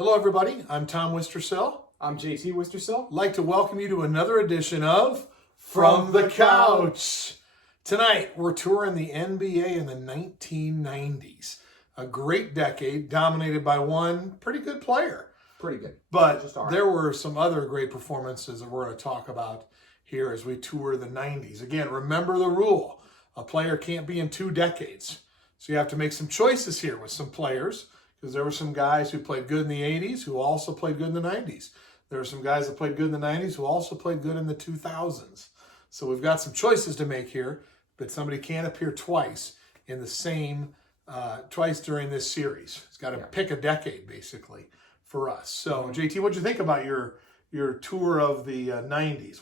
Hello, everybody. I'm Tom Wistrcill. I'm JT Wistrcill. I'd like to welcome you to another edition of From the Couch. Tonight, we're touring the NBA in the 1990s. A great decade dominated by one pretty good player. Pretty good. But Just all right. there were some other great performances that we're going to talk about here as we tour the 90s. Again, remember the rule. A player can't be in 2 decades. So you have to make some choices here with some players, because there were some guys who played good in the 80s who also played good in the 90s. There were some guys that played good in the 90s who also played good in the 2000s. So we've got some choices to make here, but somebody can't appear twice in the same, twice during this series. It's got to pick a decade, basically, for us. So, JT, what'd you think about your tour of the 90s?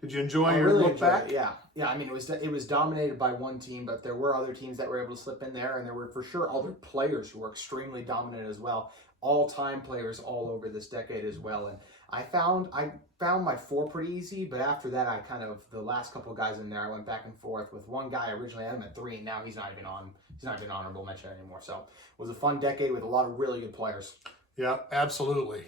Did you enjoy your look back? Yeah. I mean, it was dominated by one team, but there were other teams that were able to slip in there, and there were for sure other players who were extremely dominant as well. All-time players all over this decade as well. And I found my 4 pretty easy, but after that, the last couple of guys in there, I went back and forth with one guy. Originally, I had him at 3, and now he's not even honorable mention anymore. So it was a fun decade with a lot of really good players. Yeah, absolutely.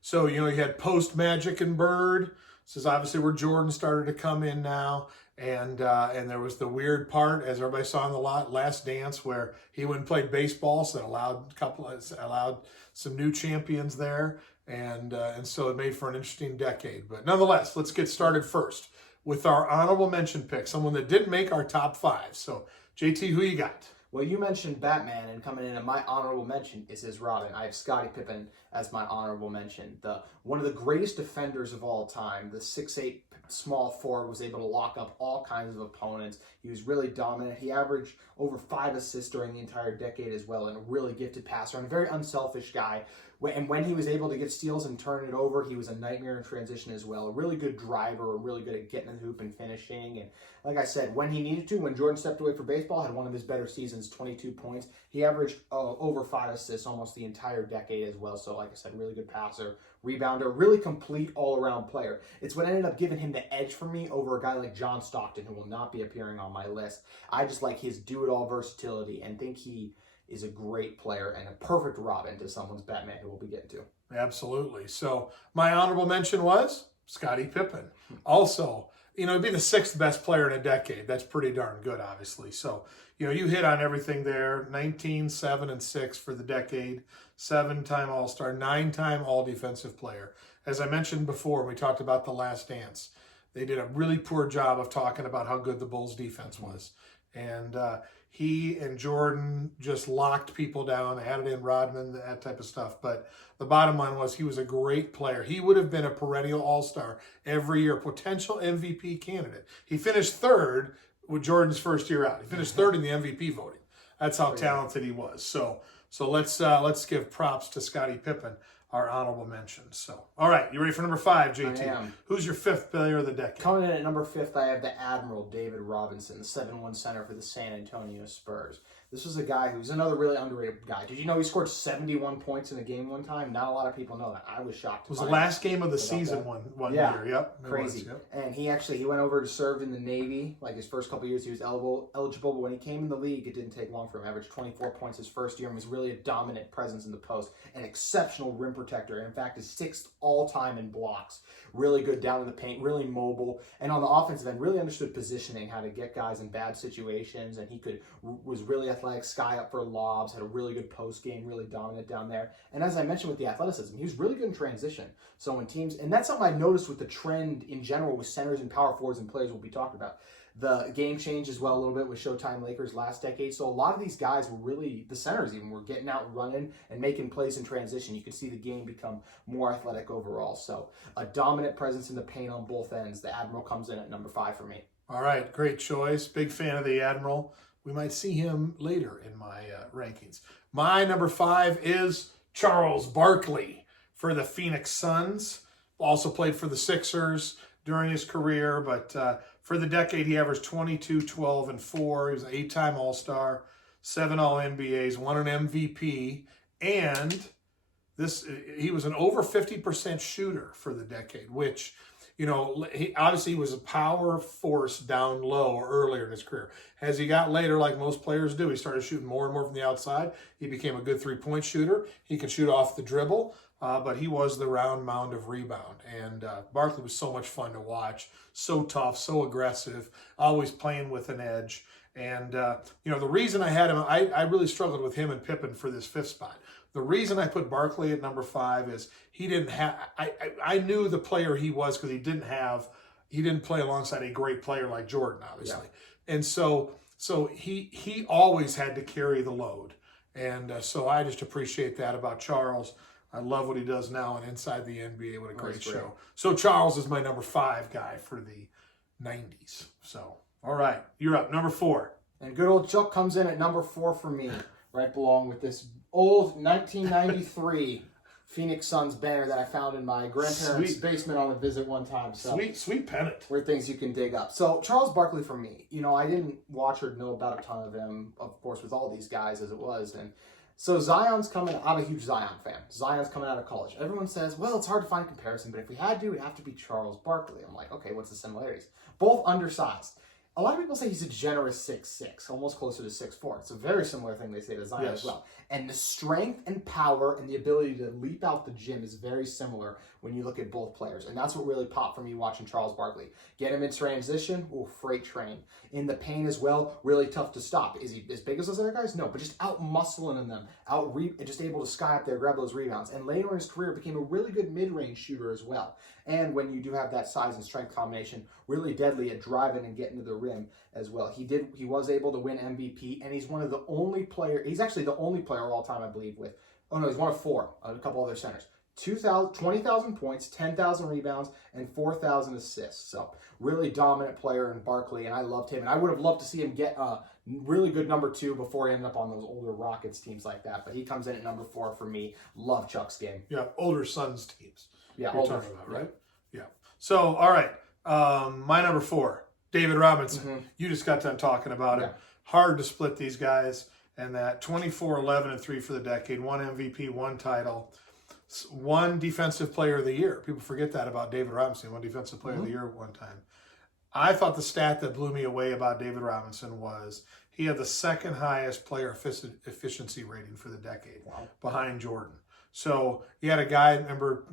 So you had post Magic and Bird. This is obviously where Jordan started to come in now, and there was the weird part, as everybody saw in the Last Dance, where he went and played baseball, so it allowed some new champions there, and so it made for an interesting decade. But nonetheless, let's get started first with our honorable mention pick, someone that didn't make our top 5. So, JT, who you got? Well, you mentioned Batman, and coming in at my honorable mention is his Robin. I have Scottie Pippen as my honorable mention. One of the greatest defenders of all time, the 6'8" small forward, was able to lock up all kinds of opponents. He was really dominant. He averaged over 5 assists during the entire decade as well, and a really gifted passer, and a very unselfish guy. And when he was able to get steals and turn it over, he was a nightmare in transition as well. A really good driver, really good at getting in the hoop and finishing. And like I said, when he needed to, when Jordan stepped away for baseball, had one of his better seasons, 22 points. He averaged over 5 assists almost the entire decade as well. So like I said, really good passer, rebounder, really complete all-around player. It's what ended up giving him the edge for me over a guy like John Stockton, who will not be appearing on my list. I just like his do-it-all versatility and think he is a great player and a perfect Robin to someone's Batman, who we'll be getting to. Absolutely. So my honorable mention was Scottie Pippen. Also, it'd be the 6th best player in a decade. That's pretty darn good, obviously. So, you hit on everything there. 19, 7, and 6 for the decade. 7-time All-Star, 9-time All-Defensive Player. As I mentioned before, we talked about The Last Dance. They did a really poor job of talking about how good the Bulls' defense was. And he and Jordan just locked people down, added in Rodman, that type of stuff. But the bottom line was he was a great player. He would have been a perennial all-star every year, potential MVP candidate. He finished 3rd with Jordan's first year out. He finished 3rd in the MVP voting. That's how talented he was. So let's give props to Scottie Pippen, our honorable mention. So, all right, you ready for number 5, JT? I am. Who's your 5th player of the decade? Coming in at number 5th, I have the Admiral, David Robinson, the 7-1 center for the San Antonio Spurs. This was a guy who's another really underrated guy. Did you know he scored 71 points in a game one time? Not a lot of people know that. I was shocked. It was the last game of the season one year. Yep. Crazy. Yep. And he went over to serve in the Navy. Like his first couple years, he was eligible. But when he came in the league, it didn't take long for him. Averaged 24 points his first year and was really a dominant presence in the post. An exceptional rim protector. In fact, his 6th all-time in blocks. Really good down in the paint. Really mobile. And on the offensive end, really understood positioning, how to get guys in bad situations. And he was really athletic, sky up for lobs, had a really good post game, really dominant down there. And as I mentioned with the athleticism, he was really good in transition. So when teams, and that's something I've noticed with the trend in general with centers and power forwards and players we'll be talking about. The game changed as well a little bit with Showtime Lakers last decade. So a lot of these guys were really, the centers even, were getting out and running and making plays in transition. You could see the game become more athletic overall. So a dominant presence in the paint on both ends. The Admiral comes in at number 5 for me. All right, great choice. Big fan of the Admiral. We might see him later in my rankings. My number 5 is Charles Barkley for the Phoenix Suns. Also played for the Sixers during his career, but for the decade, he averaged 22, 12, and 4. He was an 8-time All-Star, 7 All-NBAs, won an MVP, and he was an over 50% shooter for the decade, which He was a power force down low earlier in his career. As he got later, like most players do, he started shooting more and more from the outside. He became a good three-point shooter. He could shoot off the dribble, but he was the round mound of rebound. And Barkley was so much fun to watch, so tough, so aggressive, always playing with an edge. And, the reason I had him, I really struggled with him and Pippen for this fifth spot. The reason I put Barkley at number 5 is he didn't have, I knew the player he was because he didn't play alongside a great player like Jordan, obviously. Yeah. And so he always had to carry the load. And so I just appreciate that about Charles. I love what he does now and inside the NBA. What a great show. So Charles is my number 5 guy for the 90s. So, all right, you're up. Number 4. And good old Chuck comes in at number 4 for me, right along with this old 1993 Phoenix Suns banner that I found in my grandparents' basement on a visit one time. So sweet pennant. Weird things you can dig up. So Charles Barkley for me, I didn't watch or know about a ton of him, of course, with all these guys as it was. And so Zion's coming. I'm a huge Zion fan. Zion's coming out of college. Everyone says, well, it's hard to find a comparison, but if we had to, it'd have to be Charles Barkley. I'm like, okay, what's the similarities? Both undersized. A lot of people say he's a generous 6'6", almost closer to 6'4". It's a very similar thing they say to Zion as well. And the strength and power and the ability to leap out the gym is very similar when you look at both players. And that's what really popped for me watching Charles Barkley. Get him in transition, freight train. In the paint as well, really tough to stop. Is he as big as those other guys? No, but just out-muscling them, just able to sky up there, grab those rebounds. And later in his career, became a really good mid-range shooter as well. And when you do have that size and strength combination, really deadly at driving and getting to the rim as well. He was able to win MVP, and he's he's actually the only player of all time, I believe, he's one of 4, a couple other centers. 20,000 points, 10,000 rebounds, and 4,000 assists. So really dominant player in Barkley, and I loved him. And I would have loved to see him get a really good number 2 before he ended up on those older Rockets teams like that. But he comes in at number 4 for me. Love Chuck's game. Yeah, older Suns teams. Yeah, you're talking about, right? Yeah. So, all right, my number 4, David Robinson. Mm-hmm. You just got done talking about him. Hard to split these guys. And that 24, 11, and 3 for the decade, 1 MVP, 1 title, 1 defensive player of the year. People forget that about David Robinson, 1 defensive player of the year at one time. I thought the stat that blew me away about David Robinson was he had the second highest player efficiency rating for the decade behind Jordan. So he had a guy, remember,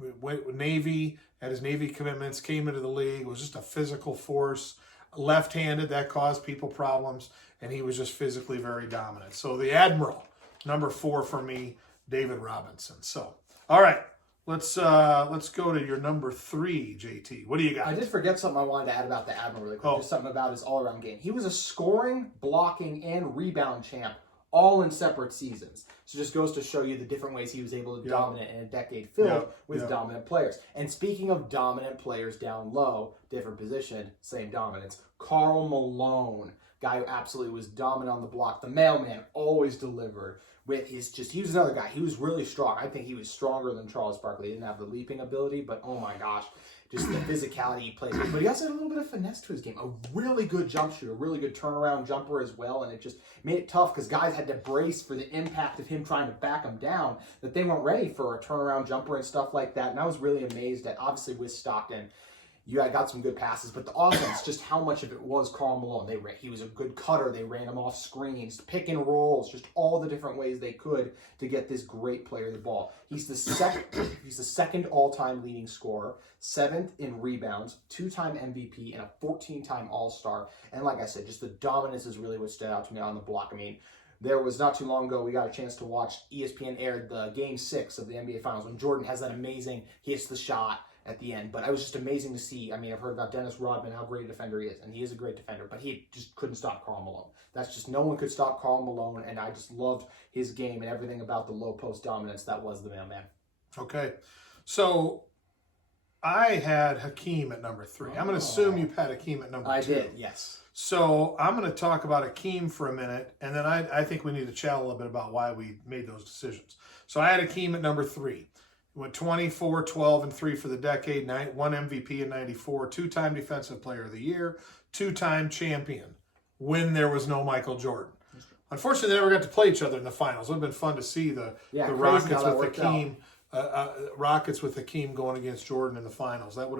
Navy, had his Navy commitments, came into the league, was just a physical force, left-handed, that caused people problems, and he was just physically very dominant. So the Admiral, number 4 for me, David Robinson. So, all right, let's go to your number 3, JT. What do you got? I did forget something I wanted to add about the Admiral really quick. Just something about his all-around game. He was a scoring, blocking, and rebound champ all in separate seasons. So it just goes to show you the different ways he was able to dominate in a decade filled with dominant players. And speaking of dominant players down low, different position, same dominance, Karl Malone, guy who absolutely was dominant on the block. The mailman always delivered with he was another guy. He was really strong. I think he was stronger than Charles Barkley. He didn't have the leaping ability, but oh my gosh, just the physicality he plays with. But he also had a little bit of finesse to his game. A really good jump shooter, a really good turnaround jumper as well. And it just made it tough because guys had to brace for the impact of him trying to back them down, that they weren't ready for a turnaround jumper and stuff like that. And I was really amazed at, obviously with Stockton, got some good passes, but the offense, just how much of it was Karl Malone. He was a good cutter. They ran him off screens, pick and rolls, just all the different ways they could to get this great player the ball. He's the second all-time leading scorer, 7th in rebounds, 2-time MVP, and a 14-time All-Star. And like I said, just the dominance is really what stood out to me on the block. I mean, there was not too long ago, we got a chance to watch, ESPN aired the Game 6 of the NBA Finals when Jordan has that amazing, hits the shot at the end. But it was just amazing to see. I mean, I've heard about Dennis Rodman, how great a defender he is, and he is a great defender, but he just couldn't stop Karl Malone. That's just, no one could stop Karl Malone, and I just loved his game and everything about the low post dominance that was the mailman. Okay. So I had Hakeem at number 3. I'm going to assume you had Hakeem at number 2. I did, yes. So I'm going to talk about Hakeem for a minute, and then I think we need to chat a little bit about why we made those decisions. So I had Hakeem at number 3. Went 24, 12, and 3 for the decade, 1 MVP in 94, 2-time Defensive Player of the Year, 2-time champion when there was no Michael Jordan. Unfortunately, they never got to play each other in the finals. It would have been fun to see the Rockets with Hakeem Rockets with Hakeem going against Jordan in the finals. That'd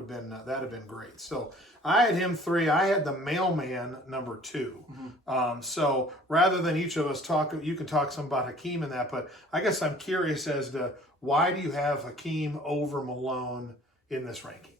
have been great. So I had him 3. I had the mailman number 2. So rather than each of us talk, you can talk some about Hakeem in that. But I guess I'm curious as to why do you have Hakeem over Malone in this ranking?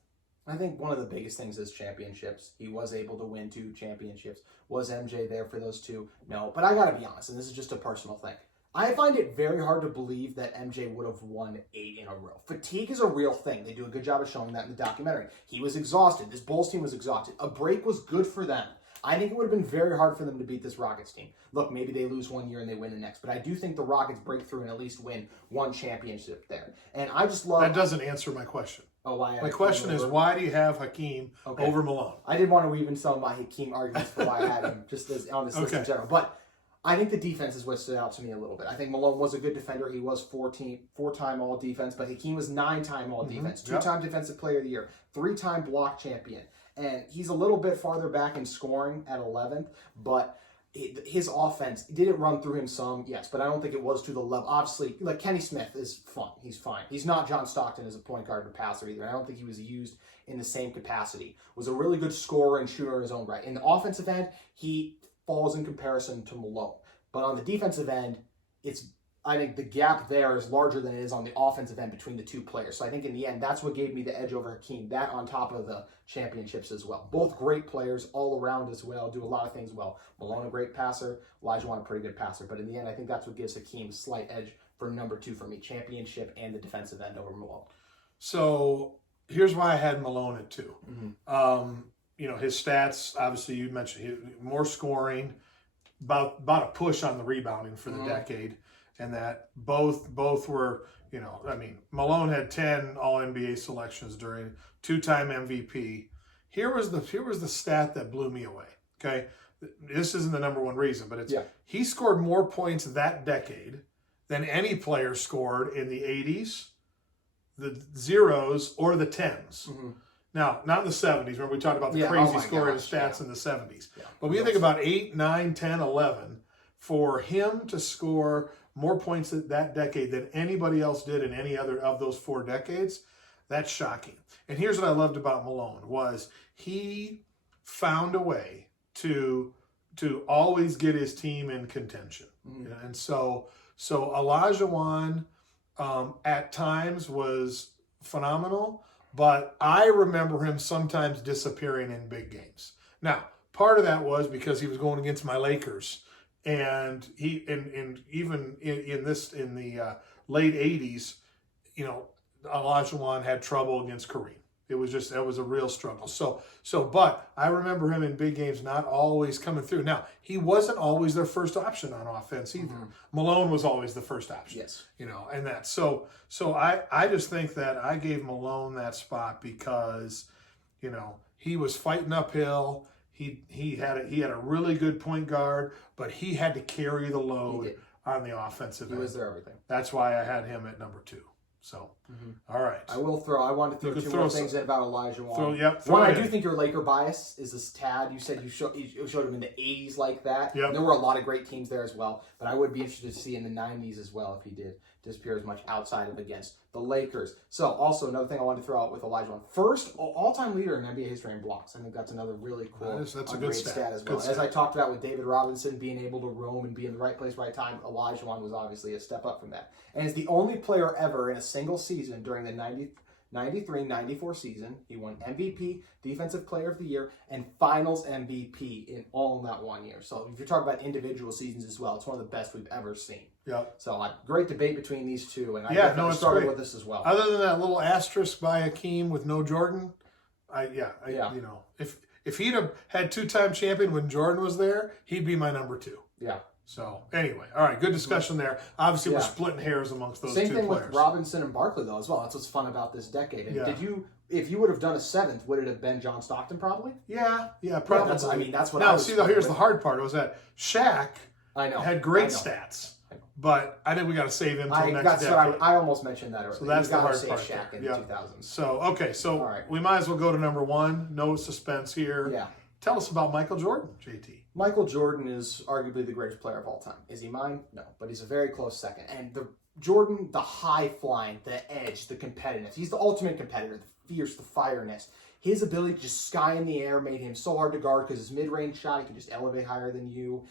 I think one of the biggest things is championships. He was able to win 2 championships. Was MJ there for those 2? No. But I got to be honest, and this is just a personal thing. I find it very hard to believe that MJ would have won 8 in a row. Fatigue is a real thing. They do a good job of showing that in the documentary. He was exhausted. This Bulls team was exhausted. A break was good for them. I think it would have been very hard for them to beat this Rockets team. Look, maybe they lose one year and they win the next, but I do think the Rockets break through and at least win 1 championship there. And I just love... That doesn't answer my question. Oh, why? My question is, why do you have Hakeem over Malone? I did want to weave in some of my Hakeem arguments for why I had him, just as on this list in general. But I think the defense is what stood out to me a little bit. I think Malone was a good defender. He was 4-time all-defense, but Hakeem was 9-time all-defense, 2-time defensive player of the year, 3-time block champion. And he's a little bit farther back in scoring at 11th, but his offense, did it run through him some? Yes, but I don't think it was to the level. Obviously, like Kenny Smith is fun. He's fine. He's not John Stockton as a point guard or passer either. I don't think he was used in the same capacity. Was a really good scorer and shooter in his own right. In the offensive end, he falls in comparison to Malone. But on the defensive end, I think the gap there is larger than it is on the offensive end between the 2 players. So I think in the end, that's what gave me the edge over Hakeem. That on top of the championships as well. Both great players all around as well, do a lot of things well. Malone, a great passer. Olajuwon, a pretty good passer. But in the end, I think that's what gives Hakeem a slight edge for number 2 for me. Championship and the defensive end over Malone. So here's why I had Malone at 2. His stats, obviously you mentioned more scoring, about a push on the rebounding for the decade. And that both were, Malone had 10 All-NBA selections during 2-time MVP. Here was the stat that blew me away. Okay, this isn't the number 1 reason, but it's he scored more points that decade than any player scored in the 80s, the 0s, or the 10s. Now, not in the 70s. Remember we talked about the crazy scoring stats in the 70s. But when you think about 8, 9, 10, 11, for him to score more points that decade than anybody else did in any other of those 4 decades, that's shocking. And here's what I loved about Malone was he found a way to always get his team in contention. And so Olajuwon at times was phenomenal, but I remember him sometimes disappearing in big games. Now, part of that was because he was going against my Lakers. And he even in the late 80s, Olajuwon had trouble against Kareem. It was a real struggle. But I remember him in big games not always coming through. Now, he wasn't always their first option on offense either. Malone was always the first option. Yes. And that. So I just think that I gave Malone that spot because, he was fighting uphill. He had a really good point guard, but he had to carry the load on the offensive end. He was there everything. That's why I had him at number 2. So, all right. I want to throw 2 more things in about Olajuwon. One, I do think your Laker bias is this tad. You said you showed him in the 80s like that. Yep. There were a lot of great teams there as well, but I would be interested to see in the 90s as well if he did disappear as much outside of against the Lakers. So, also another thing I wanted to throw out with Olajuwon. First, all-time leader in NBA history in blocks. I think that's another really cool, that's a good stat as well. As I talked about with David Robinson being able to roam and be in the right place, right time, Olajuwon was obviously a step up from that. And is the only player ever in a single season during the 93-94 season. He won MVP, Defensive Player of the Year, and Finals MVP in that 1 year. So if you're talking about individual seasons as well, it's one of the best we've ever seen. Yep. So great debate between these 2, and I started with this as well. Other than that little asterisk by Hakeem with no Jordan, if he'd have had 2-time champion when Jordan was there, he'd be my number 2. Yeah. So anyway, all right, good discussion there. Obviously, we're splitting hairs amongst those 2 players. Same thing with Robinson and Barkley though as well. That's what's fun about this decade. And if you would have done a 7th, would it have been John Stockton probably? Yeah, probably. That's what. Now, here's the hard part. Was that Shaq had great stats, but I think we got to save him until next decade. I almost mentioned that earlier. So that's the hard part. Shaq in the 2000s. So we might as well go to number 1. No suspense here. Yeah. Tell us about Michael Jordan, JT. Michael Jordan is arguably the greatest player of all time. Is he mine? No, but he's a very close second. And Jordan, the high flying, the edge, the competitiveness. He's the ultimate competitor, the fierce, the fireness. His ability to just sky in the air made him so hard to guard because his mid-range shot, he could just elevate higher than you.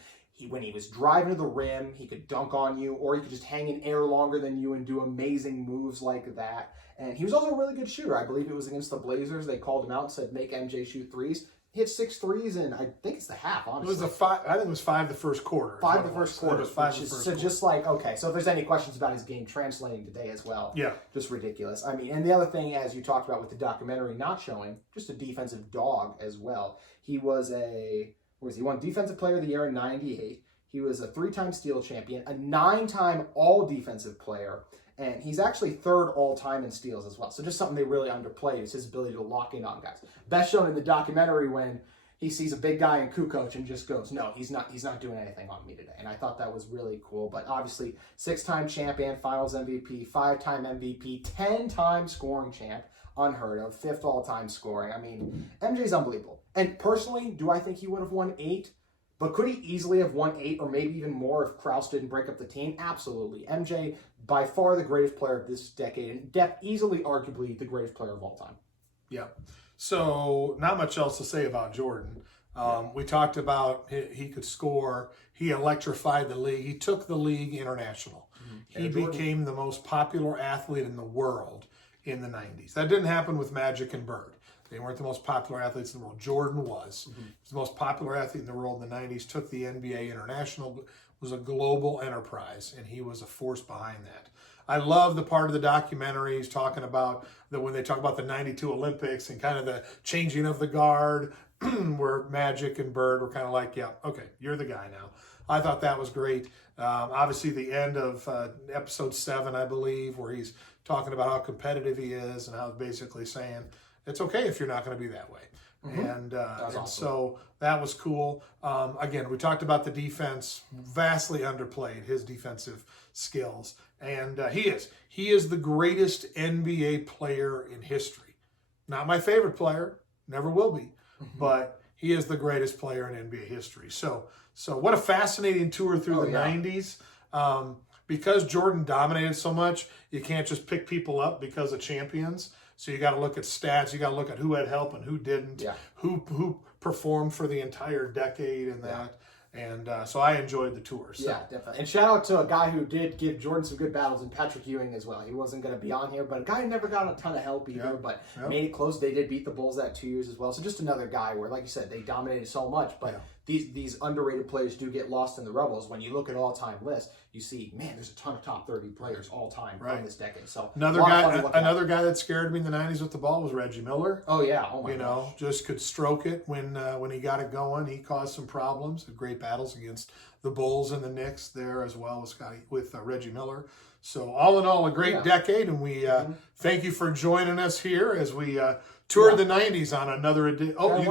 When he was driving to the rim, he could dunk on you, or he could just hang in air longer than you and do amazing moves like that. And he was also a really good shooter. I believe it was against the Blazers. They called him out and said, make MJ shoot threes. Hit 6 threes, and I think it's the half, honestly. It was I think it was 5 the first quarter. 5 the first quarter. It was 5 the first so quarter. just like, okay, so if there's any questions about his game translating today as well, yeah, just ridiculous. I mean, and the other thing, as you talked about with the documentary not showing, just a defensive dog as well. He was he won Defensive Player of the Year in 98. He was a 3-time steal champion, a 9-time all-defensive player, and he's actually 3rd all-time in steals as well. So just something they really underplayed is his ability to lock in on guys. Best shown in the documentary when he sees a big guy in Kukoc and just goes, no, he's not doing anything on me today. And I thought that was really cool. But obviously, 6-time champion, finals MVP, 5-time MVP, 10-time scoring champ, unheard of, 5th all-time scoring. I mean, MJ's unbelievable. And personally, do I think he would have won 8? But could he easily have won 8 or maybe even more if Krause didn't break up the team? Absolutely. MJ, by far the greatest player of this decade, and easily, arguably, the greatest player of all time. Yeah. So not much else to say about Jordan. We talked about he could score. He electrified the league. He took the league international. He became the most popular athlete in the world in the 90s. That didn't happen with Magic and Bird. They weren't the most popular athletes in the world. Jordan was. He was the most popular athlete in the world in the 90s, took the NBA international, was a global enterprise, and he was a force behind that. I love the part of the documentary he's talking about when they talk about the 92 Olympics and kind of the changing of the guard where Magic and Bird were kind of like, yeah, okay, you're the guy now. I thought that was great. Obviously, the end of episode 7, I believe, where he's talking about how competitive he is and how basically saying, it's okay if you're not going to be that way. And awesome. So that was cool. Again, we talked about the defense, vastly underplayed his defensive skills. And he is the greatest NBA player in history. Not my favorite player, never will be, but he is the greatest player in NBA history. So what a fascinating tour through the 90s. Because Jordan dominated so much, you can't just pick people up because of champions. So you got to look at stats. You got to look at who had help and who didn't. Yeah. Who performed for the entire decade and that. And so I enjoyed the tour. So. Yeah, definitely. And shout out to a guy who did give Jordan some good battles, and Patrick Ewing as well. He wasn't going to be on here, but a guy who never got a ton of help either, but made it close. They did beat the Bulls that 2 years as well. So just another guy where, like you said, they dominated so much, but these underrated players do get lost in the rubbles. When you look at all-time lists, you see, man, there's a ton of top 30 players all-time from this decade. So another guy that scared me in the 90s with the ball was Reggie Miller. Oh, yeah. Oh, my gosh. Just could stroke it when he got it going. He caused some problems, had great battles against the Bulls and the Knicks there as well with Reggie Miller. So all in all, a great decade, and we thank you for joining us here as we toured the 90s on another edition. Oh,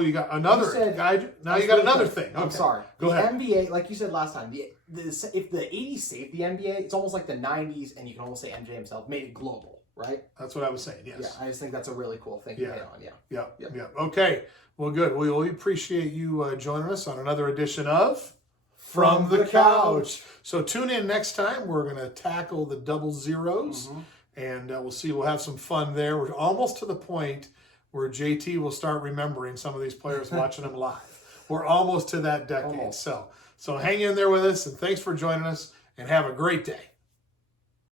you got another guy. Now you got another thing. I'm sorry. Go ahead. NBA, like you said last time, if the 80s saved the NBA, it's almost like the 90s, and you can almost say MJ himself made it global, right? That's what I was saying. Yes. Yeah, I just think that's a really cool thing to hit on. Yeah. Okay. Well, good. We appreciate you joining us on another edition of From the Couch. So tune in next time. We're going to tackle the double zeros, and we'll see. We'll have some fun there. We're almost to the point where JT will start remembering some of these players, watching them live. We're almost to that decade. So hang in there with us, and thanks for joining us, and have a great day.